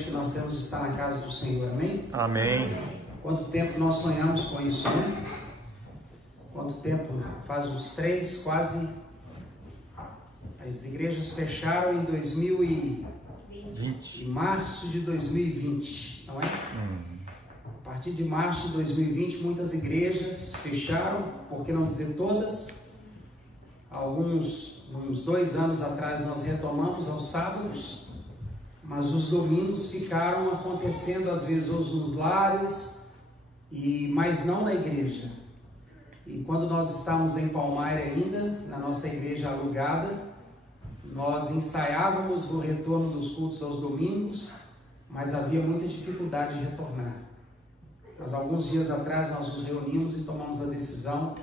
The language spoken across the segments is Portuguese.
privilégio que nós temos de estar na casa do Senhor, amém? Amém. Quanto tempo nós sonhamos com isso, né? Quanto tempo? Faz uns 3, quase. As igrejas fecharam em 2020. Em março de 2020, não é? A partir de março de 2020, muitas igrejas fecharam, por que não dizer todas? Uns 2 anos atrás nós retomamos aos sábados, mas os domingos ficaram acontecendo às vezes nos lares, mas não na igreja. E quando nós estávamos em Palmaira ainda, na nossa igreja alugada, nós ensaiávamos o retorno dos cultos aos domingos, mas havia muita dificuldade de retornar. Mas alguns dias atrás nós nos reunimos e tomamos a decisão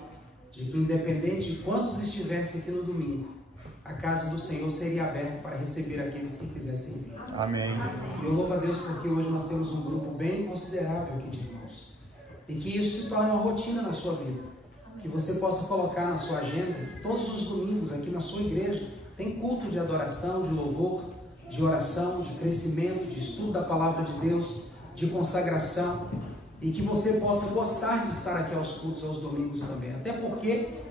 de que, independente de quantos estivessem aqui no domingo, a casa do Senhor seria aberta para receber aqueles que quisessem vir. Amém. E eu louvo a Deus porque hoje nós temos um grupo bem considerável aqui de irmãos. E que isso se torne uma rotina na sua vida. Que você possa colocar na sua agenda, todos os domingos aqui na sua igreja, tem culto de adoração, de louvor, de oração, de crescimento, de estudo da palavra de Deus, de consagração. E que você possa gostar de estar aqui aos cultos, aos domingos também. Até porque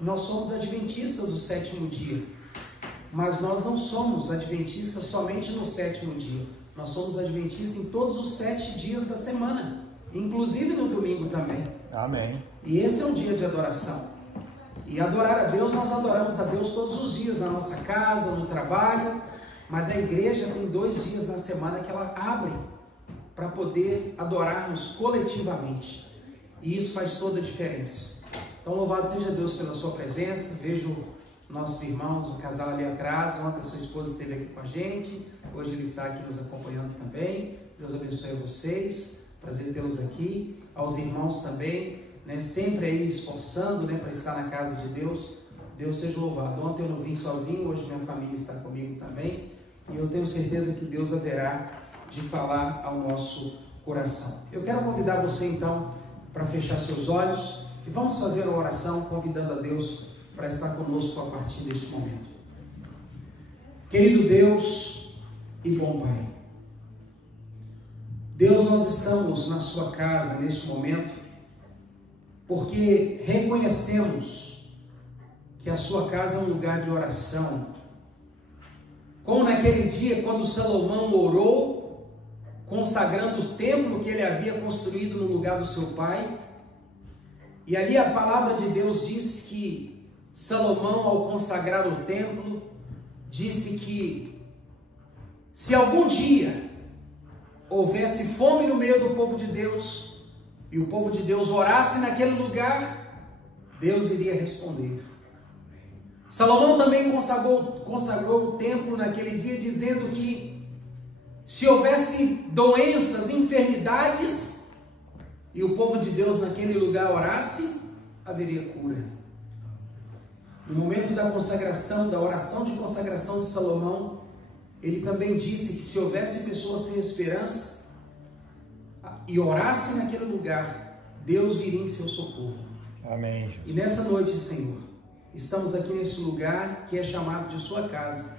nós somos adventistas do 7º dia. Mas nós não somos adventistas somente no 7º dia. Nós somos adventistas em todos os 7 dias da semana. Inclusive no domingo também. Amém. E esse é um dia de adoração. E adorar a Deus, nós adoramos a Deus todos os dias, na nossa casa, no trabalho. Mas a igreja tem 2 dias na semana que ela abre para poder adorarmos coletivamente. E isso faz toda a diferença. Então, louvado seja Deus pela sua presença. Vejo nossos irmãos, o casal ali atrás. Ontem a sua esposa esteve aqui com a gente. Hoje ele está aqui nos acompanhando também. Deus abençoe vocês. Prazer tê-los aqui. Aos irmãos também, né? Sempre aí esforçando, né, para estar na casa de Deus. Deus seja louvado. Ontem eu não vim sozinho, hoje minha família está comigo também. E eu tenho certeza que Deus haverá de falar ao nosso coração. Eu quero convidar você então para fechar seus olhos e vamos fazer uma oração convidando a Deus para estar conosco a partir deste momento. Querido Deus e bom Pai, Deus, nós estamos na sua casa neste momento porque reconhecemos que a sua casa é um lugar de oração. Como naquele dia quando Salomão orou, consagrando o templo que ele havia construído no lugar do seu pai. E ali a palavra de Deus diz que Salomão, ao consagrar o templo, disse que se algum dia houvesse fome no meio do povo de Deus, e o povo de Deus orasse naquele lugar, Deus iria responder. Salomão também consagrou o templo naquele dia, dizendo que se houvesse doenças, enfermidades, e o povo de Deus naquele lugar orasse, haveria cura. No momento da consagração, da oração de consagração de Salomão, ele também disse que se houvesse pessoas sem esperança, e orasse naquele lugar, Deus viria em seu socorro. Amém. E nessa noite, Senhor, estamos aqui nesse lugar que é chamado de sua casa,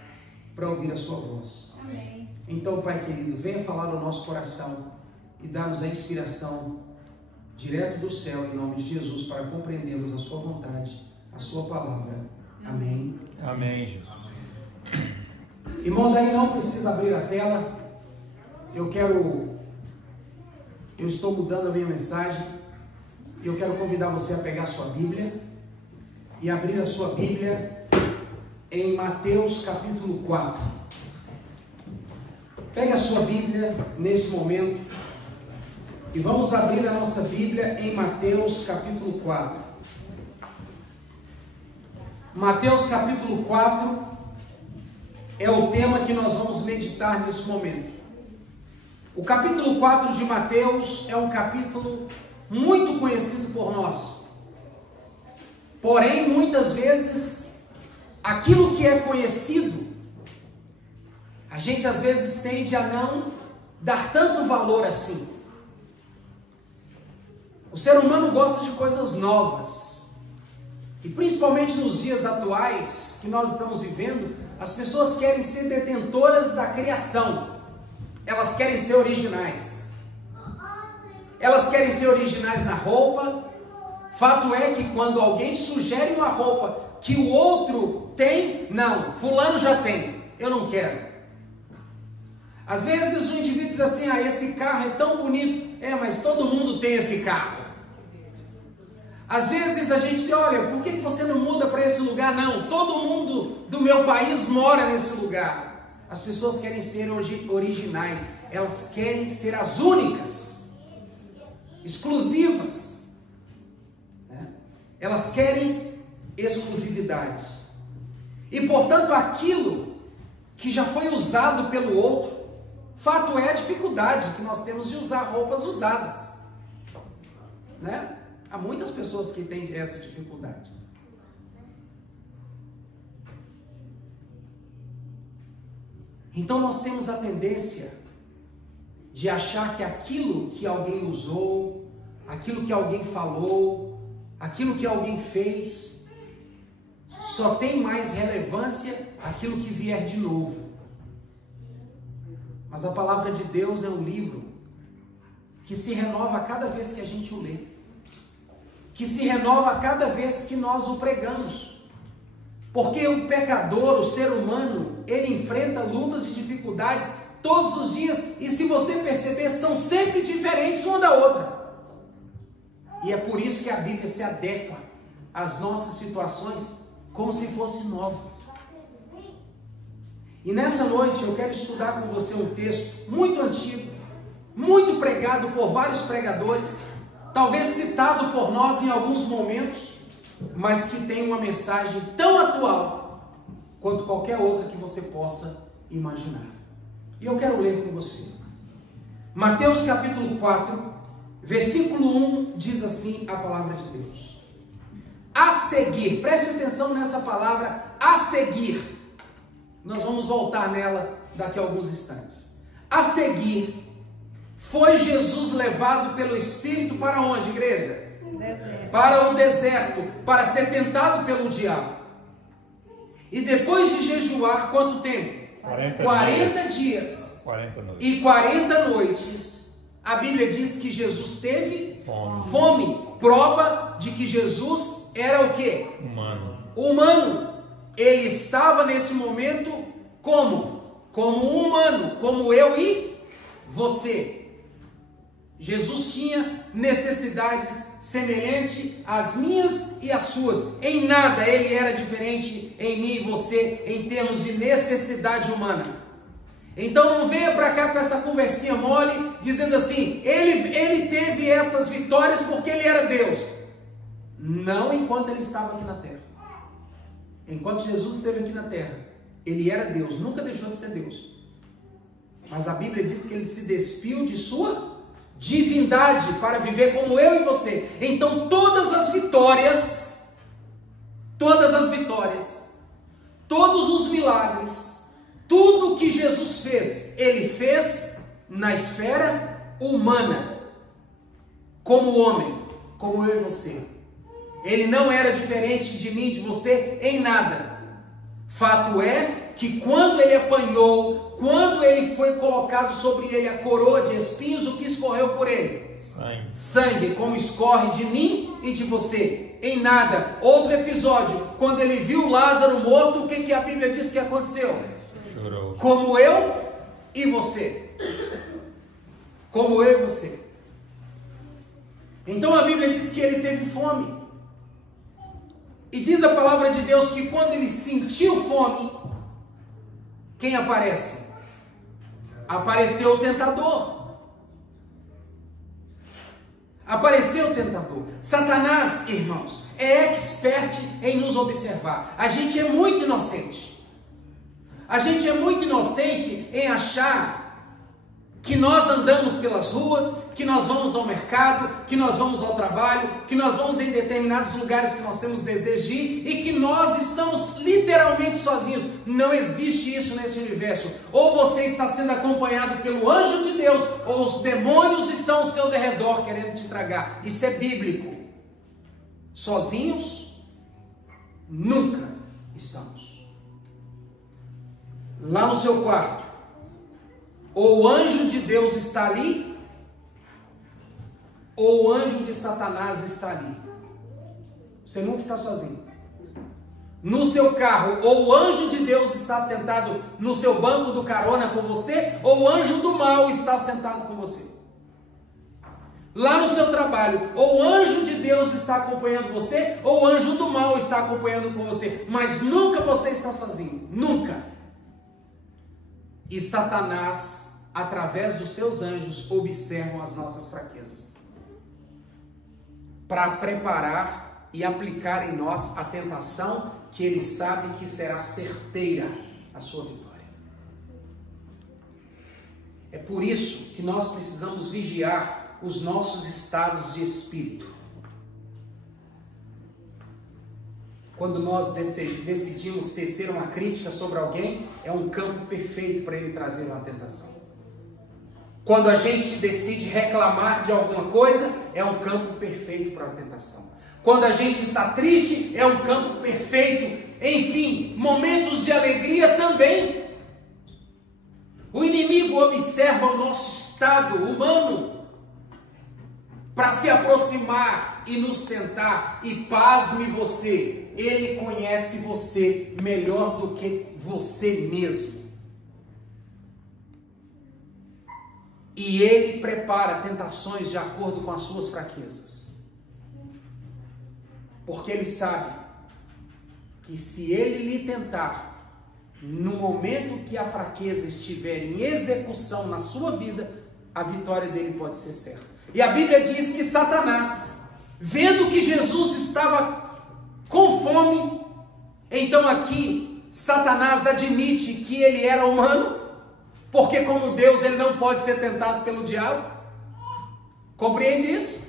para ouvir a sua voz. Amém. Então, Pai querido, venha falar ao nosso coração e dar-nos a inspiração direto do céu, em nome de Jesus, para compreendermos a sua vontade, a sua palavra. Amém. Amém, Jesus. Irmão, daí não precisa abrir a tela. Eu estou mudando a minha mensagem e eu quero convidar você a pegar a sua Bíblia e abrir a sua Bíblia em Mateus capítulo 4. Pegue a sua Bíblia nesse momento e vamos abrir a nossa Bíblia em Mateus capítulo 4. Mateus capítulo 4 é o tema que nós vamos meditar nesse momento. O capítulo 4 de Mateus é um capítulo muito conhecido por nós. Porém, muitas vezes, aquilo que é conhecido, a gente às vezes tende a não dar tanto valor assim. O ser humano gosta de coisas novas. E principalmente nos dias atuais que nós estamos vivendo, as pessoas querem ser detentoras da criação. elas querem ser originais. Elas querem ser originais na roupa. Fato é que quando alguém sugere uma roupa que o outro tem, não, fulano já tem, eu não quero. Às vezes o indivíduo diz assim, esse carro é tão bonito, mas todo mundo tem esse carro. Às vezes a gente diz, olha, por que você não muda para esse lugar? Não, todo mundo do meu país mora nesse lugar. As pessoas querem ser originais, elas querem ser as únicas, exclusivas, né? Elas querem exclusividade. E portanto aquilo que já foi usado pelo outro, fato é a dificuldade que nós temos de usar roupas usadas, né? Há muitas pessoas que têm essa dificuldade. Então nós temos a tendência de achar que aquilo que alguém usou, aquilo que alguém falou, aquilo que alguém fez, só tem mais relevância aquilo que vier de novo. Mas a palavra de Deus é um livro que se renova a cada vez que a gente o lê, que se renova a cada vez que nós o pregamos, porque o pecador, o ser humano, ele enfrenta lutas e dificuldades todos os dias, e se você perceber, são sempre diferentes uma da outra, e é por isso que a Bíblia se adequa às nossas situações como se fossem novas. E nessa noite eu quero estudar com você um texto muito antigo, muito pregado por vários pregadores, talvez citado por nós em alguns momentos, mas que tem uma mensagem tão atual quanto qualquer outra que você possa imaginar. E eu quero ler com você. Mateus capítulo 4, versículo 1, diz assim a palavra de Deus. A seguir, preste atenção nessa palavra, a seguir. Nós vamos voltar nela daqui a alguns instantes. A seguir, foi Jesus levado pelo Espírito para onde, igreja? Deserto. Para o deserto, para ser tentado pelo diabo. E depois de jejuar, quanto tempo? 40 dias. 40 noites. E 40 noites, a Bíblia diz que Jesus teve fome. Prova de que Jesus era o quê? Humano. Ele estava nesse momento como? Como um humano, como eu e você. Jesus tinha necessidades semelhantes às minhas e às suas. Em nada ele era diferente em mim e você em termos de necessidade humana. Então não venha para cá com essa conversinha mole, dizendo assim, ele teve essas vitórias porque ele era Deus. Não enquanto ele estava aqui na terra. Enquanto Jesus esteve aqui na terra, ele era Deus, nunca deixou de ser Deus. Mas a Bíblia diz que ele se despiu de sua divindade para viver como eu e você. Então todas as vitórias, todos os milagres, tudo que Jesus fez, ele fez na esfera humana, como homem, como eu e você. Ele não era diferente de mim, de você, em nada. Fato é que quando ele apanhou, quando ele foi colocado sobre ele a coroa de espinhos, o que escorreu por ele? Sangue, como escorre de mim e de você, em nada. Outro episódio, quando ele viu Lázaro morto, o que a Bíblia diz que aconteceu? Chorou. Como eu e você. Como eu e você. Então a Bíblia diz que ele teve fome. E diz a palavra de Deus que quando ele sentiu fome, quem aparece? Apareceu o tentador. Apareceu o tentador. Satanás, irmãos, é expert em nos observar. A gente é muito inocente. A gente é muito inocente em achar que nós andamos pelas ruas, que nós vamos ao mercado, que nós vamos ao trabalho, que nós vamos em determinados lugares que nós temos desejo de ir e que nós estamos literalmente sozinhos. Não existe isso nesse universo. Ou você está sendo acompanhado pelo anjo de Deus, ou os demônios estão ao seu derredor querendo te tragar. Isso é bíblico. Sozinhos, nunca estamos. Lá no seu quarto, ou o anjo de Deus está ali, ou o anjo de Satanás está ali. Você nunca está sozinho. No seu carro, ou o anjo de Deus está sentado no seu banco do carona com você, ou o anjo do mal está sentado com você. Lá no seu trabalho, ou o anjo de Deus está acompanhando você, ou o anjo do mal está acompanhando com você. Mas nunca você está sozinho. Nunca. E Satanás, através dos seus anjos, observam as nossas fraquezas, para preparar e aplicar em nós a tentação que ele sabe que será certeira a sua vitória. É por isso que nós precisamos vigiar os nossos estados de espírito. Quando nós decidimos tecer uma crítica sobre alguém, é um campo perfeito para ele trazer uma tentação. Quando a gente decide reclamar de alguma coisa, é um campo perfeito para a tentação. Quando a gente está triste, é um campo perfeito. Enfim, momentos de alegria também. O inimigo observa o nosso estado humano para se aproximar e nos tentar. E pasme você, ele conhece você melhor do que você mesmo. E ele prepara tentações de acordo com as suas fraquezas. Porque ele sabe que se ele lhe tentar, no momento que a fraqueza estiver em execução na sua vida, a vitória dele pode ser certa. E a Bíblia diz que Satanás, vendo que Jesus estava com fome, então aqui Satanás admite que ele era humano, porque como Deus ele não pode ser tentado pelo diabo. Compreende isso?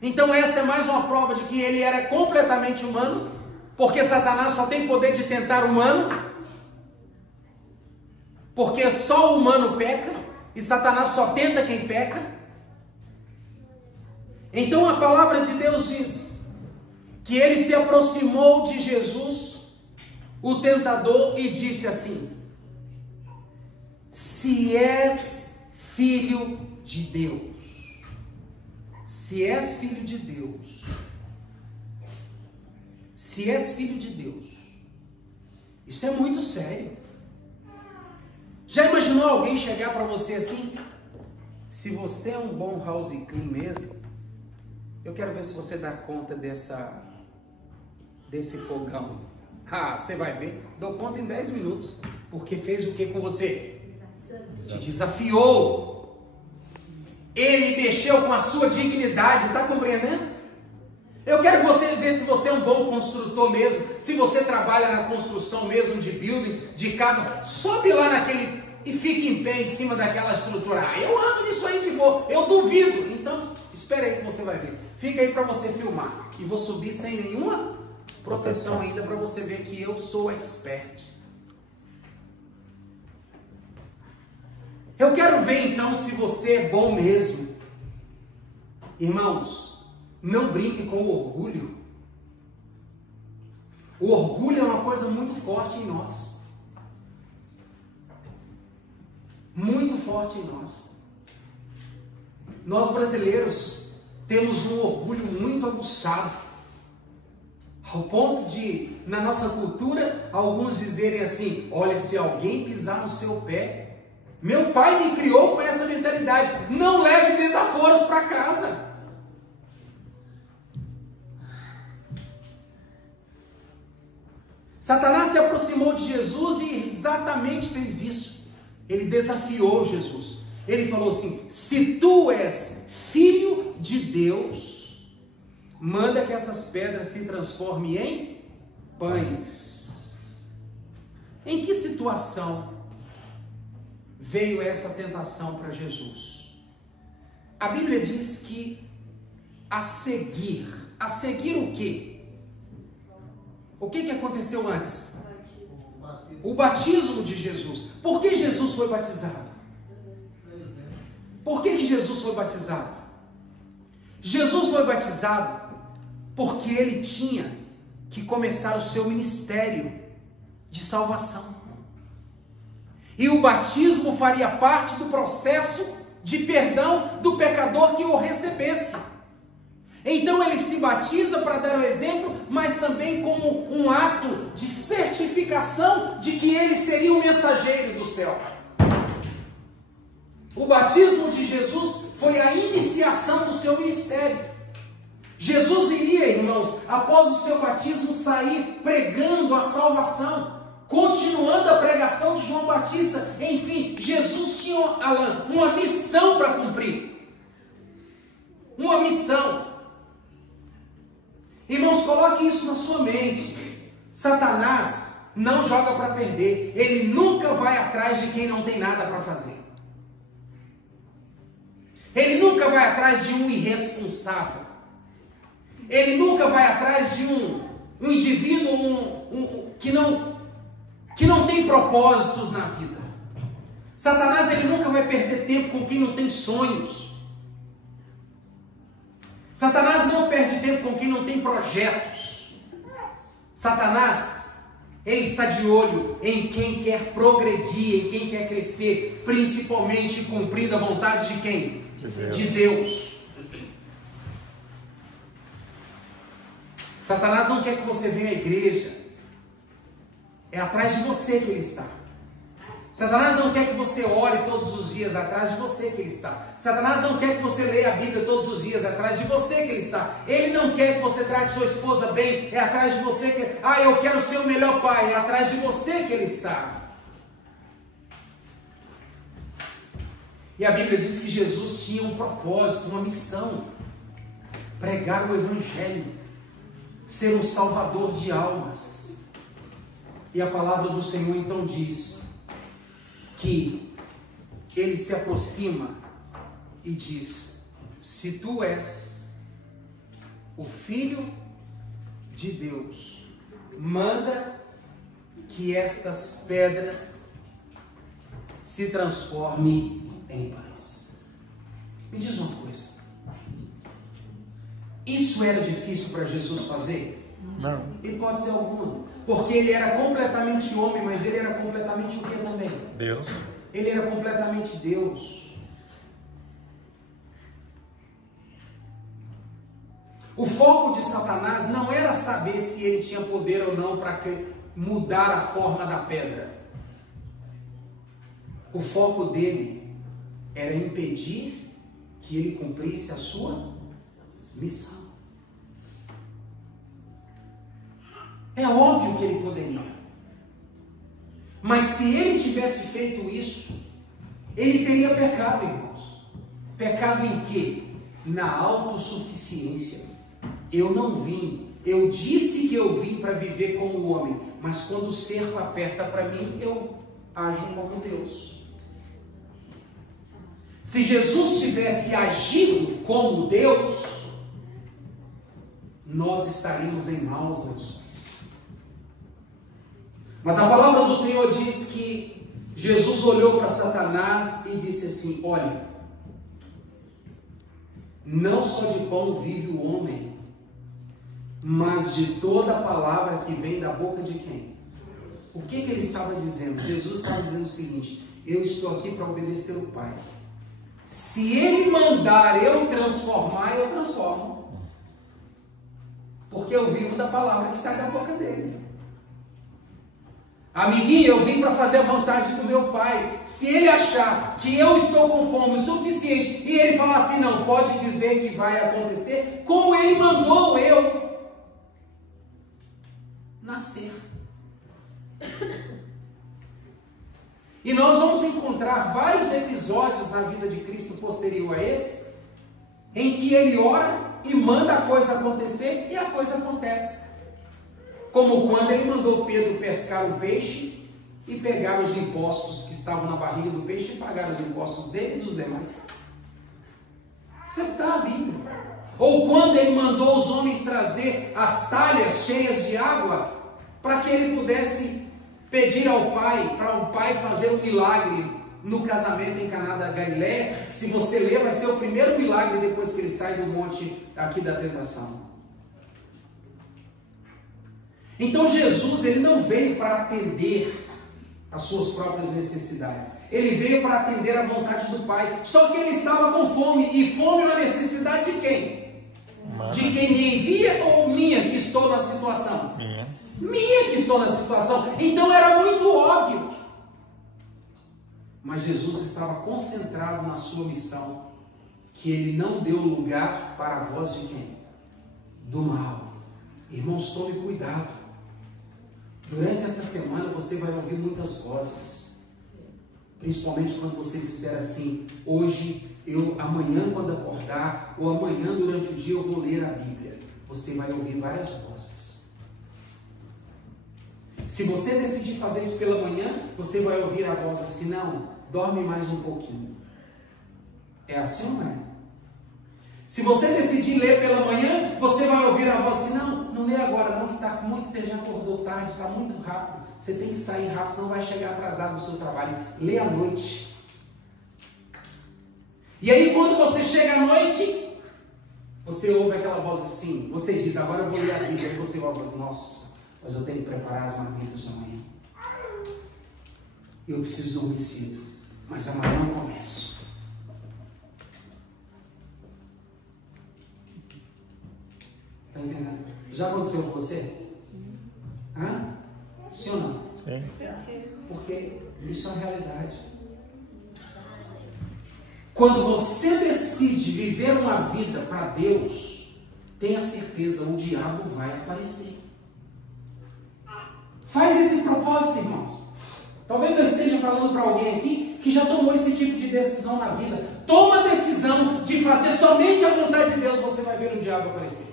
Então esta é mais uma prova de que ele era completamente humano, porque Satanás só tem poder de tentar humano, porque só o humano peca, e Satanás só tenta quem peca. Então a palavra de Deus diz que ele se aproximou de Jesus, o tentador, e disse assim: se és filho de Deus, se és filho de Deus, se és filho de Deus, isso é muito sério. Já imaginou alguém chegar para você assim: se você é um bom house clean mesmo, eu quero ver se você dá conta desse fogão. Ah, você vai ver, dou conta em 10 minutos, porque fez o que com você? Te desafiou. Ele mexeu com a sua dignidade, está compreendendo? Eu quero que você veja se você é um bom construtor mesmo, se você trabalha na construção mesmo de building, de casa, sobe lá naquele e fica em pé em cima daquela estrutura. Ah, eu ando nisso aí de boa, eu duvido. Então, espere aí que você vai ver. Fica aí para você filmar. E vou subir sem nenhuma proteção ainda para você ver que eu sou expert. Eu quero ver então se você é bom mesmo. Irmãos, não brinque com o orgulho. O orgulho é uma coisa muito forte em nós. Muito forte em nós. Nós brasileiros temos um orgulho muito aguçado, ao ponto de, na nossa cultura, alguns dizerem assim: olha, se alguém pisar no seu pé, meu pai me criou com essa mentalidade, não leve desaforos para casa. Satanás se aproximou de Jesus e exatamente fez isso. Ele desafiou Jesus. Ele falou assim: se tu és filho de Deus, manda que essas pedras se transformem em pães. Em que situação veio essa tentação para Jesus? A Bíblia diz que a seguir o quê? O que aconteceu antes? O batismo de Jesus. Por que Jesus foi batizado? Por que Jesus foi batizado? Jesus foi batizado porque ele tinha que começar o seu ministério de salvação. E o batismo faria parte do processo de perdão do pecador que o recebesse. Então ele se batiza para dar o exemplo, mas também como um ato de certificação de que ele seria o mensageiro do céu. O batismo de Jesus foi a iniciação do seu ministério. Jesus iria, irmãos, após o seu batismo, sair pregando a salvação, continuando a pregação de João Batista. Enfim, Jesus tinha, Alan, uma missão para cumprir. Uma missão. Irmãos, coloque isso na sua mente. Satanás não joga para perder. Ele nunca vai atrás de quem não tem nada para fazer. Ele nunca vai atrás de um irresponsável. Ele nunca vai atrás de um indivíduo que não tem propósitos na vida. Satanás, ele nunca vai perder tempo com quem não tem sonhos. Satanás não perde tempo com quem não tem projetos. Satanás, ele está de olho em quem quer progredir, em quem quer crescer, principalmente cumprindo a vontade de quem? De Deus. Satanás não quer que você venha à igreja. É atrás de você que ele está. Satanás não quer que você ore todos os dias, atrás de você que ele está. Satanás não quer que você leia a Bíblia todos os dias, atrás de você que ele está. Ele não quer que você trate sua esposa bem, é atrás de você que... eu quero ser o melhor pai, é atrás de você que ele está. E a Bíblia diz que Jesus tinha um propósito, uma missão: pregar o Evangelho, ser um salvador de almas. E a palavra do Senhor então diz que ele se aproxima e diz: se tu és o Filho de Deus, manda que estas pedras se transformem em pães. Me diz uma coisa: isso era difícil para Jesus fazer? Não. Hipótese alguma. Porque ele era completamente homem, mas ele era completamente o que também? Deus. Ele era completamente Deus. O foco de Satanás não era saber se ele tinha poder ou não para mudar a forma da pedra. O foco dele era impedir que ele cumprisse a sua missão. É óbvio que ele poderia. Mas se ele tivesse feito isso, ele teria pecado, irmãos. Pecado em quê? Na autossuficiência. Eu não vim. Eu disse que eu vim para viver como o homem, mas quando o cerco aperta para mim, eu ajo como Deus. Se Jesus tivesse agido como Deus, nós estaríamos em maus lençóis. Mas a palavra do Senhor diz que Jesus olhou para Satanás e disse assim: olha, não só de pão vive o homem, mas de toda a palavra que vem da boca de quem? O que ele estava dizendo? Jesus estava dizendo o seguinte: eu estou aqui para obedecer o Pai. Se ele mandar eu transformar, eu transformo. Porque eu vivo da palavra que sai da boca dele. Amiguinho, eu vim para fazer a vontade do meu Pai. Se ele achar que eu estou com fome o suficiente e ele falar assim, não, pode dizer que vai acontecer, como ele mandou eu nascer. E nós vamos encontrar vários episódios na vida de Cristo posterior a esse, em que ele ora e manda a coisa acontecer e a coisa acontece. Como quando ele mandou Pedro pescar o peixe e pegar os impostos que estavam na barriga do peixe e pagar os impostos dele e dos demais. Isso está na Bíblia. Ou quando ele mandou os homens trazer as talhas cheias de água para que ele pudesse pedir ao Pai, para o Pai fazer um milagre no casamento em Caná da Galileia. Se você ler, vai ser o primeiro milagre depois que ele sai do monte aqui da tentação. Então Jesus, ele não veio para atender as suas próprias necessidades. Ele veio para atender à vontade do Pai. Só que ele estava com fome. E fome é uma necessidade de quem? De quem me envia ou minha que estou na situação? Minha que estou na situação. Então era muito óbvio. Mas Jesus estava concentrado na sua missão, que ele não deu lugar para a voz de quem? Do mal. Irmãos, tome cuidado. Durante essa semana você vai ouvir muitas vozes. Principalmente quando você disser assim: hoje, amanhã quando acordar, ou amanhã durante o dia eu vou ler a Bíblia. Você vai ouvir várias vozes. Se você decidir fazer isso pela manhã, você vai ouvir a voz assim: não, dorme mais um pouquinho. É assim ou não é? Se você decidir ler pela manhã, você vai ouvir a voz assim: não lê agora não, que está muito, você já acordou tarde, está muito rápido, você tem que sair rápido, senão vai chegar atrasado no seu trabalho. Lê à noite. E aí quando você chega à noite, você ouve aquela voz assim, você diz: agora eu vou ler a Bíblia. E você vai falar: nossa, mas eu tenho que preparar as marmitas da manhã. Eu preciso dormir cedo, mas amanhã eu começo. Está entendendo? Já aconteceu com você? Hã? Sim ou não? Sim. Porque isso é a realidade. Quando você decide viver uma vida para Deus, tenha certeza, o diabo vai aparecer. Faz esse propósito, irmãos. Talvez eu esteja falando para alguém aqui que já tomou esse tipo de decisão na vida. Toma a decisão de fazer somente a vontade de Deus, você vai ver o diabo aparecer.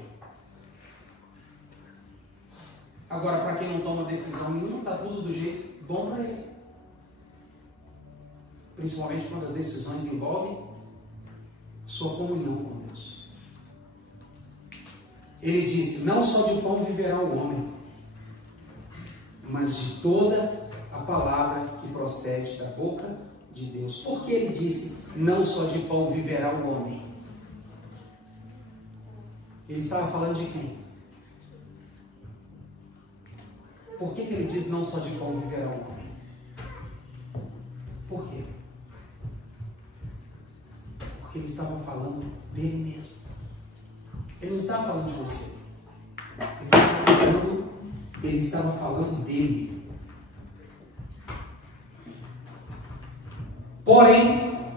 Agora, para quem não toma decisão nenhuma, está tudo do jeito bom para ele. Principalmente quando as decisões envolvem sua comunhão com Deus. Ele disse: não só de pão viverá o homem, mas de toda a palavra que procede da boca de Deus. Por que ele disse: não só de pão viverá o homem? Ele estava falando de quem? Por que ele diz: não só de pão viverá o homem? Por quê? Porque ele estava falando dele mesmo. Ele não estava falando de você. Ele estava falando dele. Porém,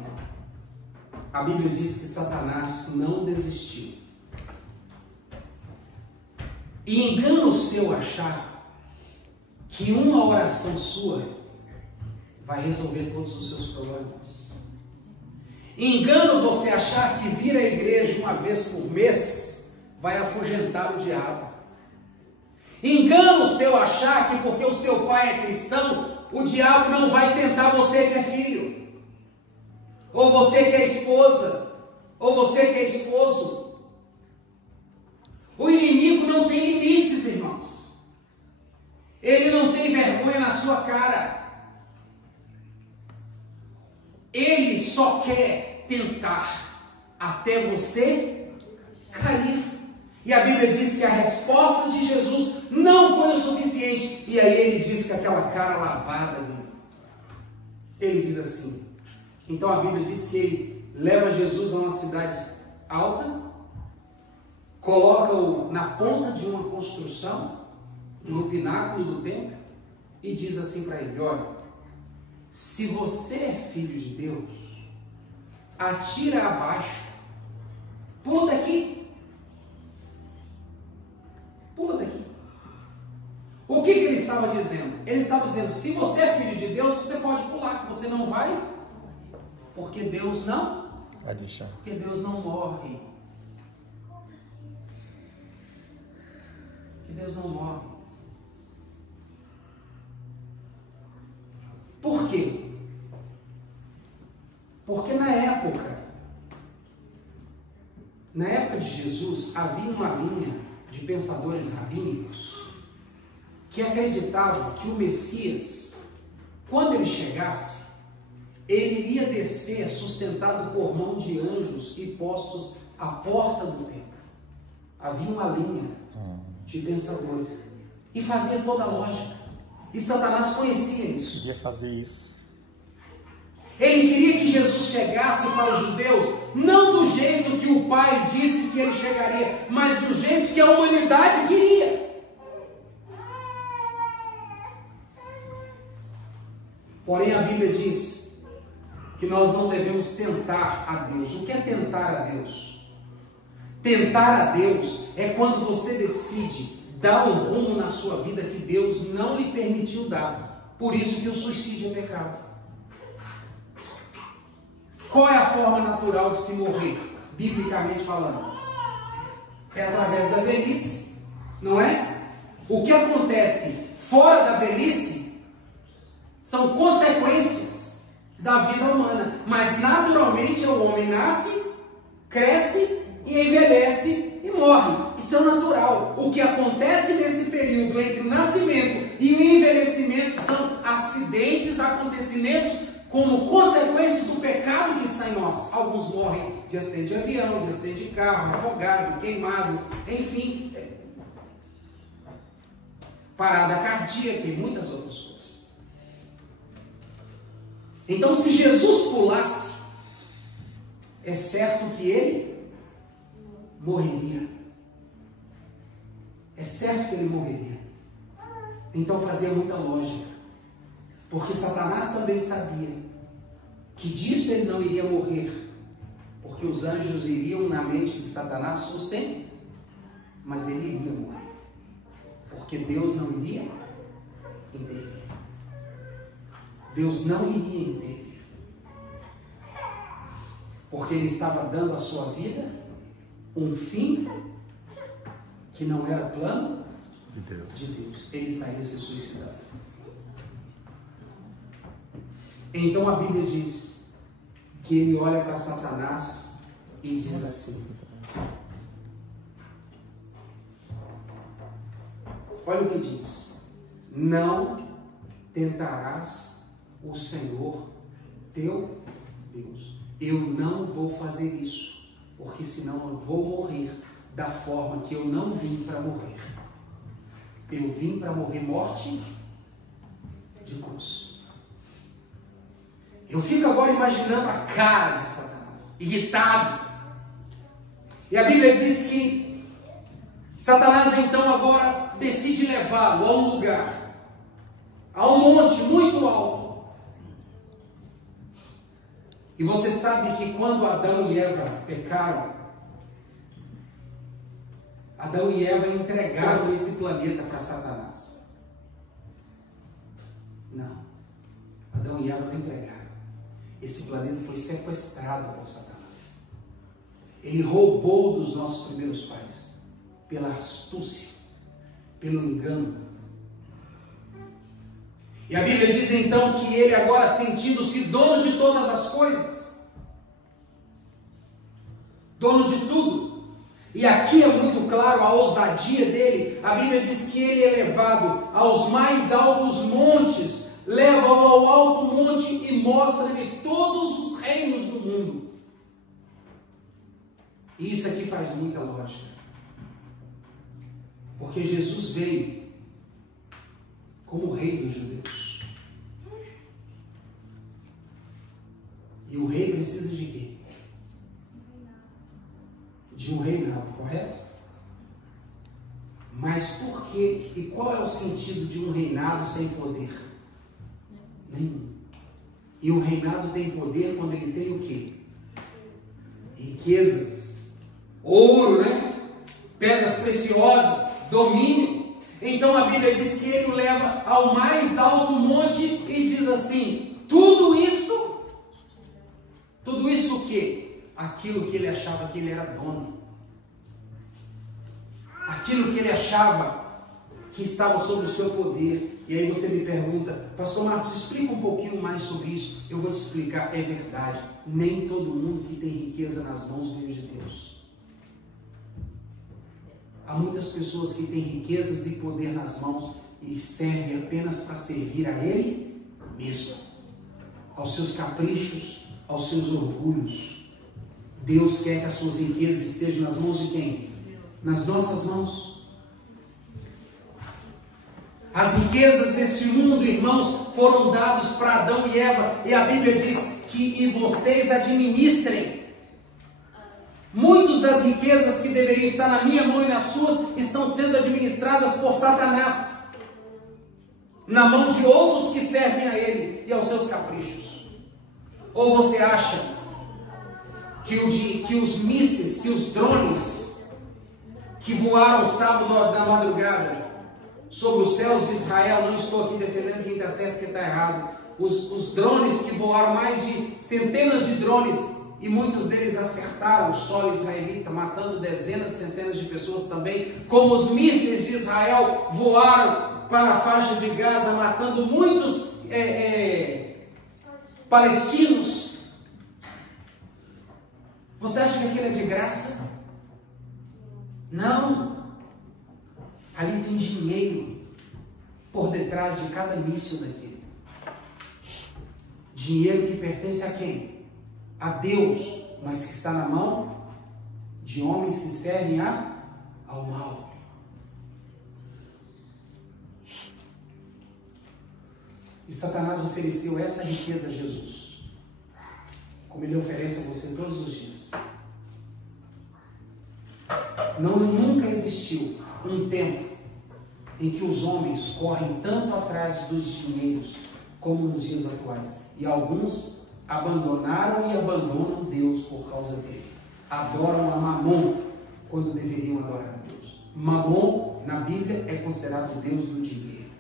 a Bíblia diz que Satanás não desistiu. E engana o seu achar que uma oração sua vai resolver todos os seus problemas. Engano você achar que vir à igreja uma vez por mês vai afugentar o diabo. Engano seu achar que porque o seu pai é cristão, o diabo não vai tentar você que é filho, ou você que é esposa, ou você que é esposo. O inimigo não tem limites, irmãos. Ele não tem vergonha na sua cara. Ele só quer tentar até você cair. E a Bíblia diz que a resposta de Jesus não foi o suficiente. E aí ele diz que aquela cara lavada dele. Ele diz assim. Então a Bíblia diz que ele leva Jesus a uma cidade alta, coloca-o na ponta de uma construção, no pináculo do templo, e diz assim para ele: olha, se você é filho de Deus, atira abaixo, pula daqui. Pula daqui. O que ele estava dizendo? Ele estava dizendo: se você é filho de Deus, você pode pular, você não vai, porque Deus não vai deixar. Porque Deus não morre. Que Deus não morre. Por quê? Porque na época de Jesus, havia uma linha de pensadores rabínicos que acreditavam que o Messias, quando ele chegasse, ele iria descer sustentado por mão de anjos e postos à porta do templo. Havia uma linha de pensadores e fazia toda a lógica. E Satanás conhecia isso. Queria fazer isso. Ele queria que Jesus chegasse para os judeus, não do jeito que o Pai disse que ele chegaria, mas do jeito que a humanidade queria. Porém, a Bíblia diz que nós não devemos tentar a Deus. O que é tentar a Deus? Tentar a Deus é quando você decide dar um rumo na sua vida que Deus não lhe permitiu dar. Por isso que o suicídio é pecado. Qual é a forma natural de se morrer, biblicamente falando? É através da velhice, não é? O que acontece fora da velhice são consequências da vida humana. Mas naturalmente o homem nasce, cresce e envelhece e morre. Isso é o natural. O que acontece nesse período entre o nascimento e o envelhecimento são acidentes, acontecimentos como consequência do pecado que está em nós. Alguns morrem de acidente de avião, de acidente de carro, afogado, queimado, enfim, parada cardíaca e muitas outras coisas. Então, se Jesus pulasse, é certo que ele morreria. É certo que ele morreria. Então fazia muita lógica. Porque Satanás também sabia que disso ele não iria morrer. Porque os anjos iriam na mente de Satanás sustentar. Mas ele iria morrer. Porque Deus não iria intervir. Deus não iria intervir. Porque ele estava dando à sua vida um fim que não era plano de Deus. Ele estaria se suicidando. Então a Bíblia diz que ele olha para Satanás e diz assim: olha o que diz: não tentarás o Senhor teu Deus. Eu não vou fazer isso, porque senão eu vou morrer da forma que eu não vim para morrer. Eu vim para morrer morte de cruz. Eu fico agora imaginando a cara de Satanás, irritado. E a Bíblia diz que Satanás então agora decide levá-lo a um lugar, a um monte muito alto. E você sabe que quando Adão e Eva pecaram, Adão e Eva entregaram esse planeta para Satanás. Não, Adão e Eva não entregaram. Esse planeta foi sequestrado por Satanás. Ele roubou dos nossos primeiros pais, pela astúcia, pelo engano. E a Bíblia diz então que ele agora, sentindo-se dono de todas as coisas, dono de tudo, e aqui é muito claro a ousadia dele. A Bíblia diz que ele é levado aos mais altos montes, leva-o ao alto monte e mostra-lhe todos os reinos do mundo. E isso aqui faz muita lógica. Porque Jesus veio como rei dos judeus. E o rei precisa de quê? De um reinado, correto? Mas por quê? E qual é o sentido de um reinado sem poder? Nenhum. E o reinado tem poder quando ele tem o quê? Riquezas, ouro, né? Pedras preciosas, domínio. Então a Bíblia diz que ele o leva ao mais alto monte e diz assim: tudo isso o quê? Aquilo que ele achava que ele era dono. Aquilo que ele achava que estava sob o seu poder. E aí você me pergunta: pastor Marcos, explica um pouquinho mais sobre isso. Eu vou te explicar. É verdade, nem todo mundo que tem riqueza nas mãos veio de Deus. Há muitas pessoas que têm riquezas e poder nas mãos e servem apenas para servir a Ele mesmo, aos seus caprichos, aos seus orgulhos. Deus quer que as suas riquezas estejam nas mãos de quem? Nas nossas mãos. As riquezas deste mundo, irmãos, foram dados para Adão e Eva, e a Bíblia diz que vocês administrem. Muitas das riquezas que deveriam estar na minha mão e nas suas estão sendo administradas por Satanás, na mão de outros que servem a ele e aos seus caprichos. Ou você acha que os mísseis, que os drones que voaram sábado da madrugada sobre os céus de Israel, não estou aqui defendendo quem está certo e quem está errado, os drones que voaram, mais de centenas de drones, e muitos deles acertaram o solo israelita, matando dezenas, centenas de pessoas também, como os mísseis de Israel voaram para a faixa de Gaza, matando muitos palestinos. Você acha que aquilo é de graça? Não. Ali tem dinheiro por detrás de cada míssil daquele. Dinheiro que pertence a quem? A Deus, mas que está na mão de homens que servem ao mal. E Satanás ofereceu essa riqueza a Jesus, como ele oferece a você todos os dias. Nunca existiu um tempo em que os homens correm tanto atrás dos dinheiros como nos dias atuais. E alguns abandonaram e abandonam Deus por causa dele. Adoram a Mamon quando deveriam adorar a Deus. Mamon, na Bíblia, é considerado o Deus do dinheiro.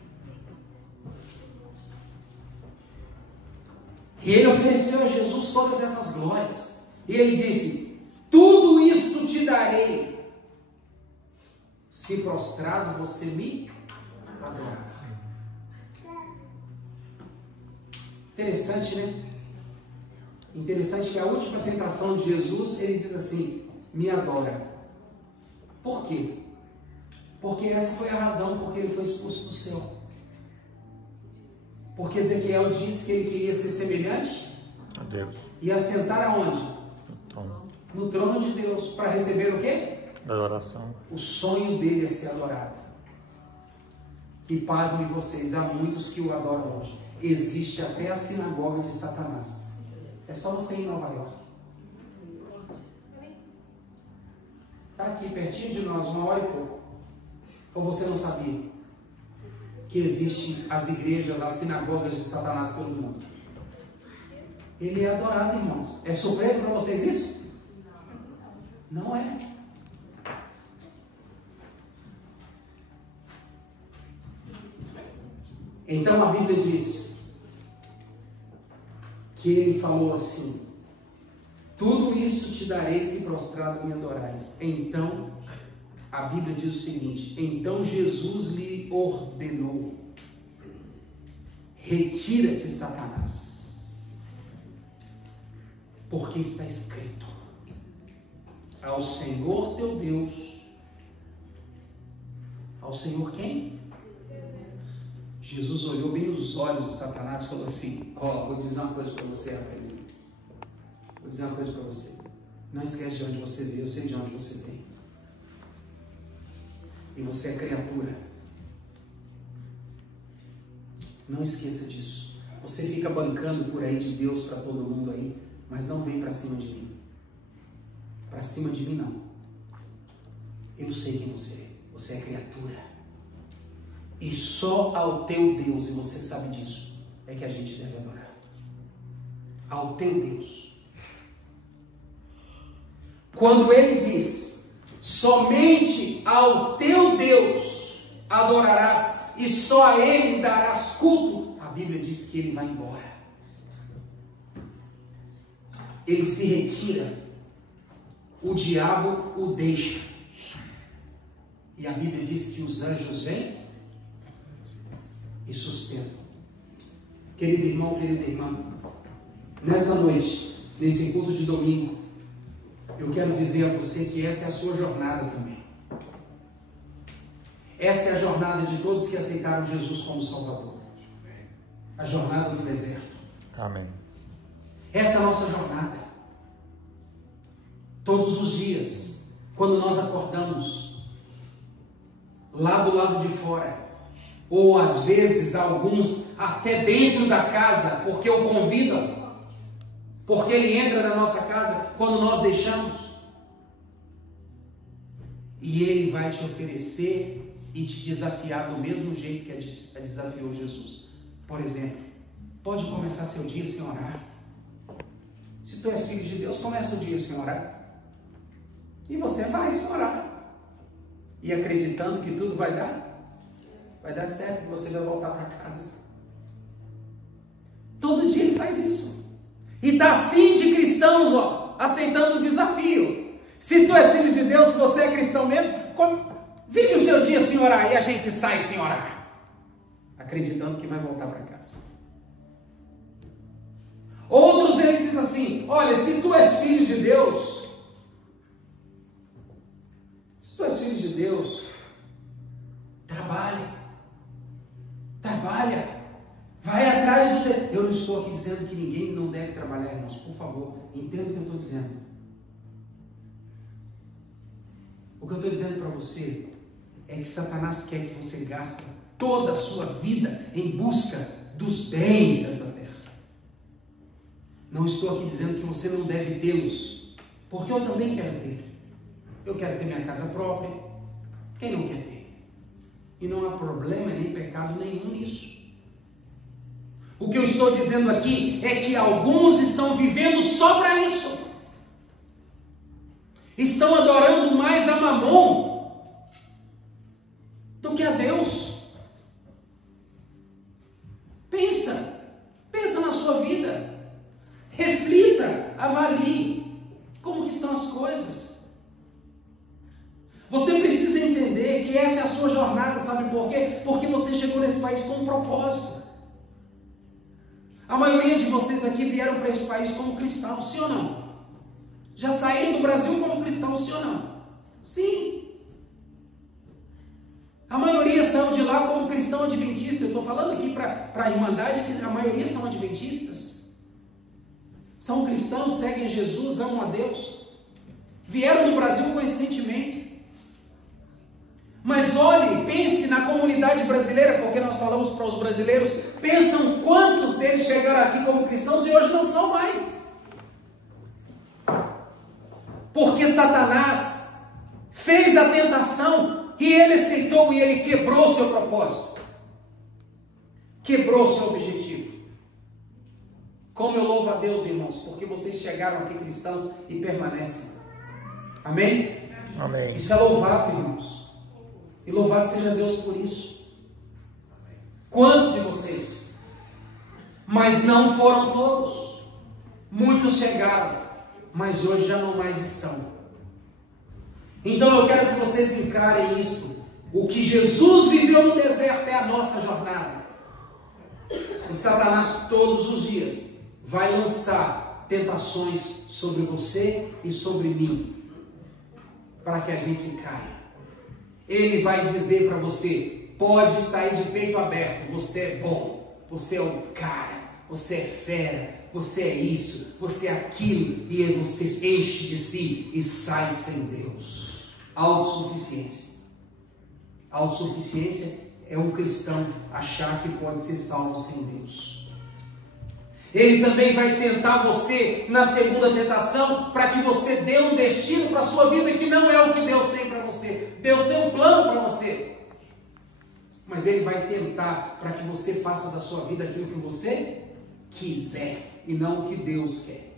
E ele ofereceu a Jesus todas essas glórias. E ele disse: tudo isto te darei, se prostrado você me adorar. Interessante, né? Interessante que a última tentação de Jesus, ele diz assim: me adora. Por quê? Porque essa foi a razão porque ele foi expulso do céu. Porque Ezequiel disse que ele queria ser semelhante a Deus. E assentar aonde? No trono de Deus. Para receber o quê? Adoração. O sonho dele é ser adorado. E pasmem vocês, há muitos que o adoram hoje. Existe até a sinagoga de Satanás. É só você ir em Nova York. Está aqui pertinho de nós, 1 hora e pouco. Ou você não sabia que existem as igrejas, as sinagogas de Satanás pelo mundo? Ele é adorado, irmãos. É surpresa para vocês isso? Não é. Então a Bíblia diz que ele falou assim: tudo isso te darei se prostrado me adorais. Então, a Bíblia diz o seguinte: então Jesus lhe ordenou: retira-te, Satanás, porque está escrito: ao Senhor teu Deus. Ao Senhor quem? Jesus olhou bem nos olhos de Satanás e falou assim: ó, vou dizer uma coisa para você, rapazinho. Vou dizer uma coisa para você. Não esquece de onde você veio, eu sei de onde você veio. E você é criatura. Não esqueça disso. Você fica bancando por aí de Deus para todo mundo aí, mas não vem para cima de mim. Para cima de mim não. Eu sei quem você é. Você é criatura. E só ao teu Deus, e você sabe disso, é que a gente deve adorar. Ao teu Deus. Quando ele diz: somente ao teu Deus adorarás e só a ele darás culto, a Bíblia diz que ele vai embora. Ele se retira. O diabo o deixa. E a Bíblia diz que os anjos vêm e sustentam. Querido irmão, querida irmã, nessa noite, nesse culto de domingo, eu quero dizer a você que essa é a sua jornada também. Essa é a jornada de todos que aceitaram Jesus como Salvador. A jornada do deserto. Amém. Essa é a nossa jornada. Todos os dias, quando nós acordamos, lá do lado de fora, ou às vezes alguns até dentro da casa, porque o convidam, porque ele entra na nossa casa quando nós deixamos, e ele vai te oferecer e te desafiar do mesmo jeito que desafiou Jesus. Por exemplo, pode começar seu dia sem orar. Se tu és filho de Deus, começa o dia sem orar, e você vai sem orar, e acreditando que tudo vai dar certo, que você vai voltar para casa. Todo dia ele faz isso. E está assim de cristãos, aceitando o desafio. Se tu és filho de Deus, se você é cristão mesmo, vive o seu dia sem orar, e a gente sai sem orar, acreditando que vai voltar para casa. Outros ele diz assim: olha, se tu és filho de Deus, trabalha, vai atrás do... Eu não estou aqui dizendo que ninguém não deve trabalhar, irmãos, por favor, entenda o que eu estou dizendo. O que eu estou dizendo para você é que Satanás quer que você gaste toda a sua vida em busca dos bens dessa terra. Não estou aqui dizendo que você não deve tê-los, porque eu também quero ter. Eu quero ter minha casa própria. Quem não quer ter? E não há problema nem pecado nenhum nisso. O que eu estou dizendo aqui é que alguns estão vivendo só para isso. Estão adorando mais a Mamon do que a Deus. Pensa na sua vida. Reflita, avalie como que estão as coisas. Você precisa entender que essa é a sua jornada, sabe por quê? Porque você chegou nesse país com um propósito. A maioria de vocês aqui vieram para esse país como cristãos, sim ou não? Já saíram do Brasil como cristãos, sim ou não? Sim. A maioria saiu de lá como cristão adventista. Eu estou falando aqui para a Irmandade que a maioria são adventistas. São cristãos, seguem Jesus, amam a Deus. Vieram do Brasil com esse sentimento. Mas olhe, pense na comunidade brasileira, porque nós falamos para os brasileiros. Pensam quantos deles chegaram aqui como cristãos e hoje não são mais. Porque Satanás fez a tentação e ele aceitou e ele quebrou o seu propósito. Quebrou o seu objetivo. Como eu louvo a Deus, irmãos, porque vocês chegaram aqui cristãos e permanecem. Amém? Amém. Isso é louvável, irmãos. E louvado seja Deus por isso. Quantos de vocês? Mas não foram todos. Muitos chegaram, mas hoje já não mais estão. Então eu quero que vocês encarem isso. O que Jesus viveu no deserto é a nossa jornada. E Satanás todos os dias vai lançar tentações sobre você e sobre mim, para que a gente caia. Ele vai dizer para você: pode sair de peito aberto, você é bom, você é o cara, você é fera, você é isso, você é aquilo, e aí você enche de si e sai sem Deus. Autossuficiência. Autossuficiência é um cristão achar que pode ser salvo sem Deus. Ele também vai tentar você na segunda tentação, para que você dê um destino para a sua vida que não é o que Deus tem para você. Deus tem um plano para você, mas ele vai tentar para que você faça da sua vida aquilo que você quiser e não o que Deus quer.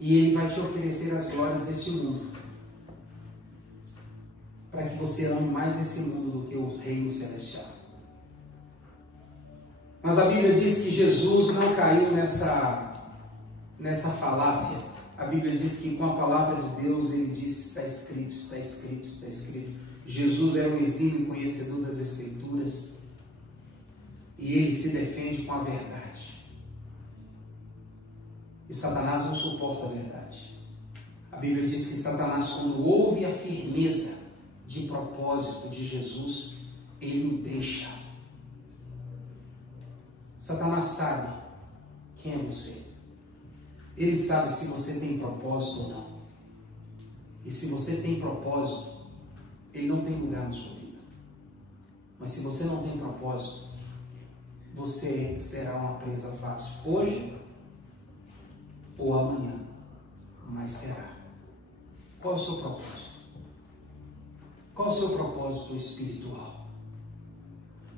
E ele vai te oferecer as glórias deste mundo, para que você ame mais esse mundo do que o reino celestial. Mas a Bíblia diz que Jesus não caiu nessa falácia. A Bíblia diz que com a palavra de Deus ele disse: está escrito, está escrito, está escrito. Jesus era um exímio conhecedor das Escrituras e ele se defende com a verdade. E Satanás não suporta a verdade. A Bíblia diz que Satanás, quando ouve a firmeza de propósito de Jesus, ele o deixa. Satanás sabe quem é você. Ele sabe se você tem propósito ou não. E se você tem propósito, ele não tem lugar na sua vida. Mas se você não tem propósito, você será uma presa fácil hoje ou amanhã, mas será. Qual é o seu propósito? Qual é o seu propósito espiritual?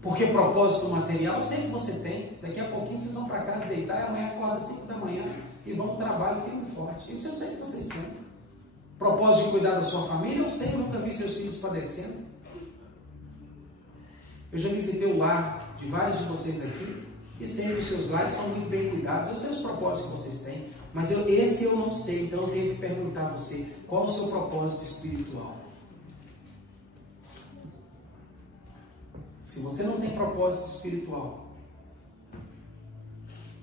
Porque propósito material sempre você tem. Daqui a pouquinho vocês vão para casa deitar e amanhã acorda às 5 da manhã e vão para o trabalho firme e forte. Isso eu sei que vocês têm. Propósito de cuidar da sua família, eu sei, eu nunca vi seus filhos padecendo. Eu já visitei o lar de vários de vocês aqui e sei que os seus lares são muito bem cuidados. Eu sei os propósitos que vocês têm, mas esse eu não sei, então eu tenho que perguntar a você, qual é o seu propósito espiritual? Se você não tem propósito espiritual,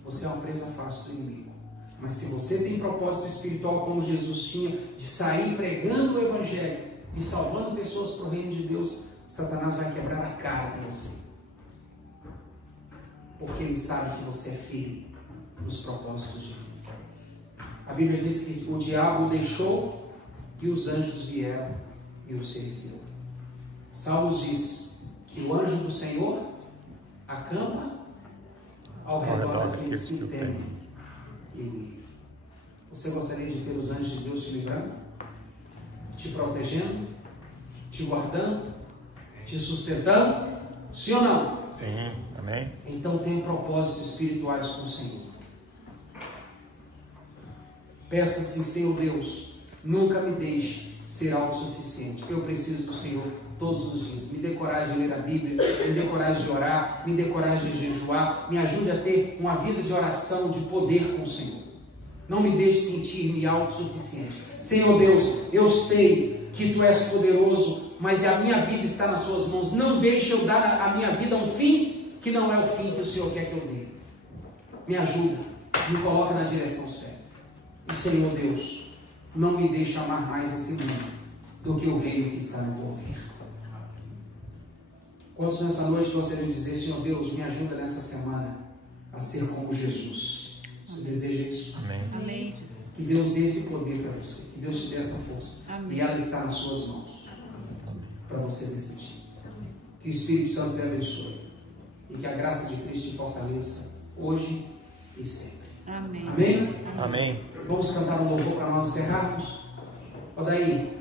você é uma presa fácil do inimigo. Mas se você tem propósito espiritual como Jesus tinha, de sair pregando o Evangelho e salvando pessoas para o reino de Deus, Satanás vai quebrar a cara para você. Porque ele sabe que você é firme nos propósitos de Deus. A Bíblia diz que o diabo o deixou e os anjos vieram e o serviram. Salmos diz que o anjo do Senhor acampa ao redor daqueles que o temem e o livram. Você gostaria de ter os anjos de Deus te livrando? Te protegendo? Te guardando? Te sustentando? Sim ou não? Sim, amém. Então tenha propósitos espirituais com o Senhor. Peça assim, Senhor Deus, nunca me deixe ser autossuficiente. Eu preciso do Senhor todos os dias. Me dê coragem de ler a Bíblia, me dê coragem de orar, me dê coragem de jejuar, me ajude a ter uma vida de oração, de poder com o Senhor. Não me deixe sentir-me autossuficiente. Senhor Deus, eu sei que Tu és poderoso, mas a minha vida está nas Suas mãos. Não deixe eu dar a minha vida a um fim que não é o fim que o Senhor quer que eu dê. Me ajuda, me coloca na direção certa. E Senhor Deus, não me deixe amar mais esse mundo do que o reino que está no porvir. Quantos nessa noite gostariam de dizer, Senhor Deus, me ajuda nessa semana a ser como Jesus? Você deseja isso? Amém. Amém, Jesus. Que Deus dê esse poder para você. Que Deus te dê essa força. Amém. E ela está nas suas mãos. Para você decidir. Que o Espírito Santo te abençoe. E que a graça de Cristo te fortaleça hoje e sempre. Amém. Amém? Amém. Vamos cantar um louvor para nós encerrarmos? Odaí.